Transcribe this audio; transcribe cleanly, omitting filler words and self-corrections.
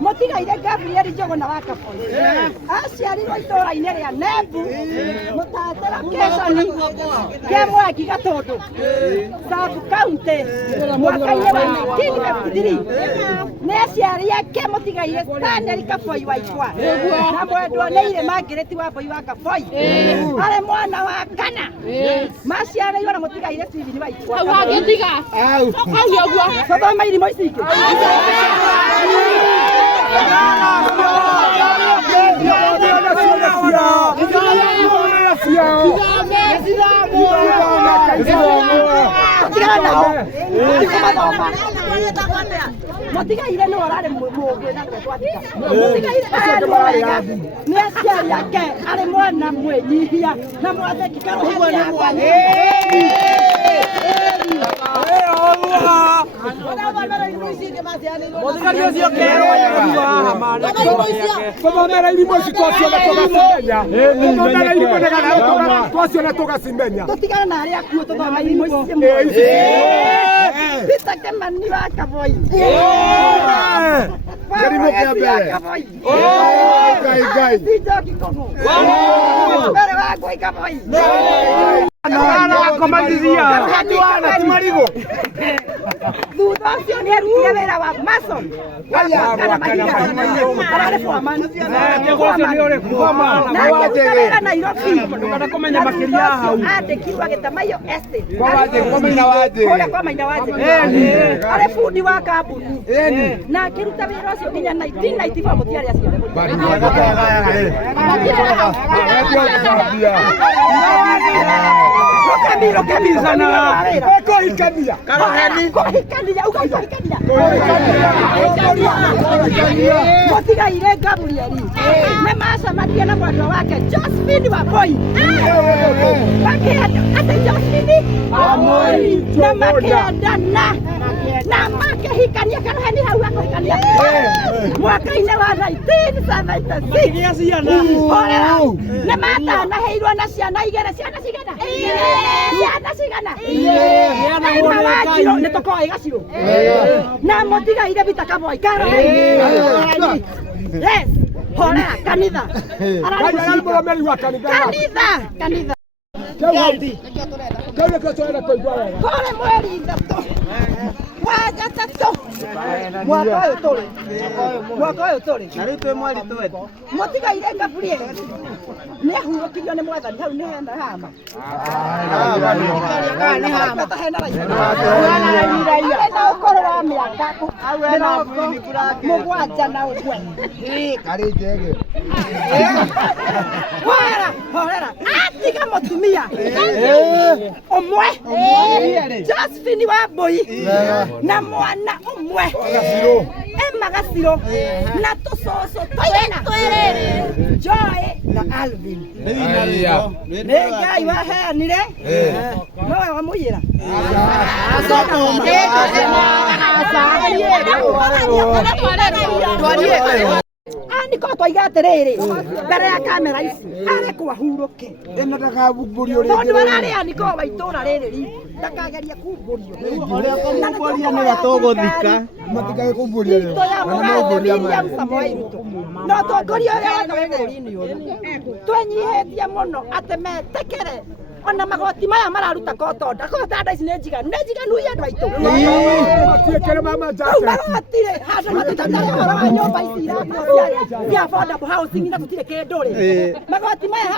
Motigaire Gabriel Njogona wa Kaboi aciarirwo itũũra-inĩ rĩa Nembu mũtatĩra Kĩconi kĩa Mwangi Gatũndũ sub-county mwaka-inĩ wa 1953 nĩ aciarire ke mũtigaire Stanley Kaboi Waitwa na mwendwo nĩ Irĩma Ngĩrĩti Wambui wa Kaboi arĩ mwana wa kana maciarĩirwo na mũtigaire Stephen Waitwa wagĩtiga hau ũguo thoma irimo ici ingĩ Motigaire no arare mũgĩ na gwathika motigaire nĩ aciari ake arĩ mwana mwĩnyihia na mwathĩki karuhwo nĩ mwana Motigaire ũcio kero haha mane kũthomera irimo ici twaciona tũgacimenya kũthomera irimo nĩgetha twaciona tũgacimenya tũtigane na arĩa akuũ tũthoma irimo ici Peter Kimani wa Kaboi Kĩrimo kĩa mbere Ngai Njoki Kũng'ũ mbere wa Ngũi Kaboi Komandithia Timarigo thutha ũcio nĩ arutire wĩra wa mason kana mahiga ararĩ foreman na akĩruta wĩra Nairobi andĩkirwo Gĩtamaiyũ estate kũrĩa kwa Maina Wanjĩ arĩ bundi wa kambuni na akĩruta wĩra ũcio nginya 1994 mũtiarĩ Kamilo sana. Kohikania. Kohikania ugaihikania. Motigaire Gabriel. Na macamaria na mwendwa wake Josephine Wambui. Ate Josephine Wambui. Na makendana. Na makehikania karoheni hau akohikania. Mwaka-inĩ wa 1976. Na matanaheirwo na ciana igere ciana cigana. Ciana cigana. Na wajiro nĩ tũkoĩ gaciro. Na motigaire Peter Kaboi karoheni. Yes. Hora kanitha. Ararĩ mũromeri wa kanitha. Kanitha. Kore mweri ithatũ wa gatatũ mwaka ũyũ tũrĩ na rĩu twĩ mweri twenda motigaire Gabriel nĩ ahurũkirio nĩ mwathani hau nĩ hena hama na ũkũrũ wa mĩaka mũgwanja na ũgwe karĩ njege horera atiga mũtumia ũmwe Josephine Wambui na mwana ũmwe Magaciro na tũcũcũ twĩrĩ Joy na Alvin nĩ Ngai waheanire nowe wamũiyĩra niko twaiga atiriri mbere ya kamera ici arekwo ahuruke ena ndakabumburio ringi tondu ararĩa niko wa itũra rĩrĩ ritũ ndakageria kumburio ũrĩa kũmumburia nĩ gatũgũthika matikage kumburia rĩu William Samoei Ruto no tongoria ũrĩa wega wĩ bũrũri-inĩ ũyũ twenyihĩtie mũno atĩ metekere ona magoti maya mararuta kotonda ici nĩ njiganu iye andũ aitũ magotire handũ matitataga ũhoro wa nyũmba ici irakuo cia affordable housing na gũtirĩ kĩndũ rĩ magoti maya